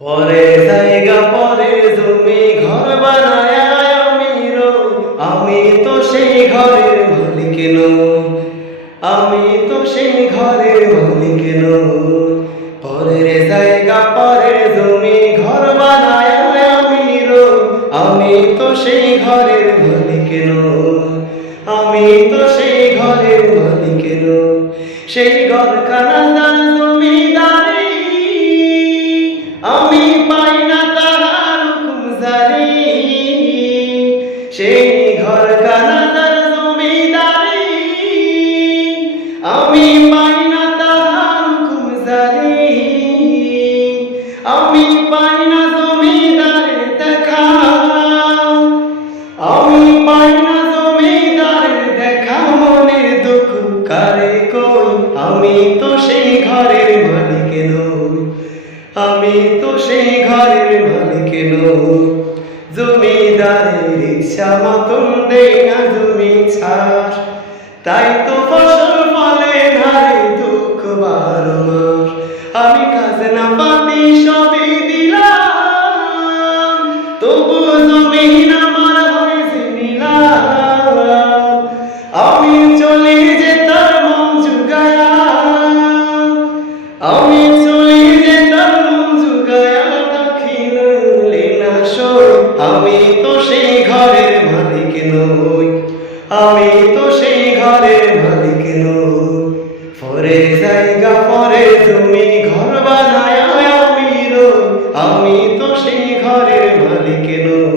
পরে জায়গা, পরে জমি, ঘর বানায় আমি আমি তো সেই ঘরের নই। আমি তো সেই ঘরের নই। পরের জায়গা পরে জমি, ঘর বানায় আমি আমি তো সেই ঘরের নই। আমি তো সেই ঘরের নই। সেই ঘর খানা আমি পাই না জমিদারের দেখা। আমি পাই না জমিদারের দেখা মনের দুঃখ কারে কই? আমি তো সেই ঘরের মালিক নই। আমি তো সেই ঘরের মালিক নই। জমিদারের ইচ্ছা মতন দেই না জমি ছাস তাই তো ফসল আমি তো সেই ঘরের মালিক নই। আমি তো সেই ঘরের মালিক নই। পরে জায়গা, পরে তুমি ঘর বানায় আমি রই। আমি তো সেই ঘরের মালিক নই।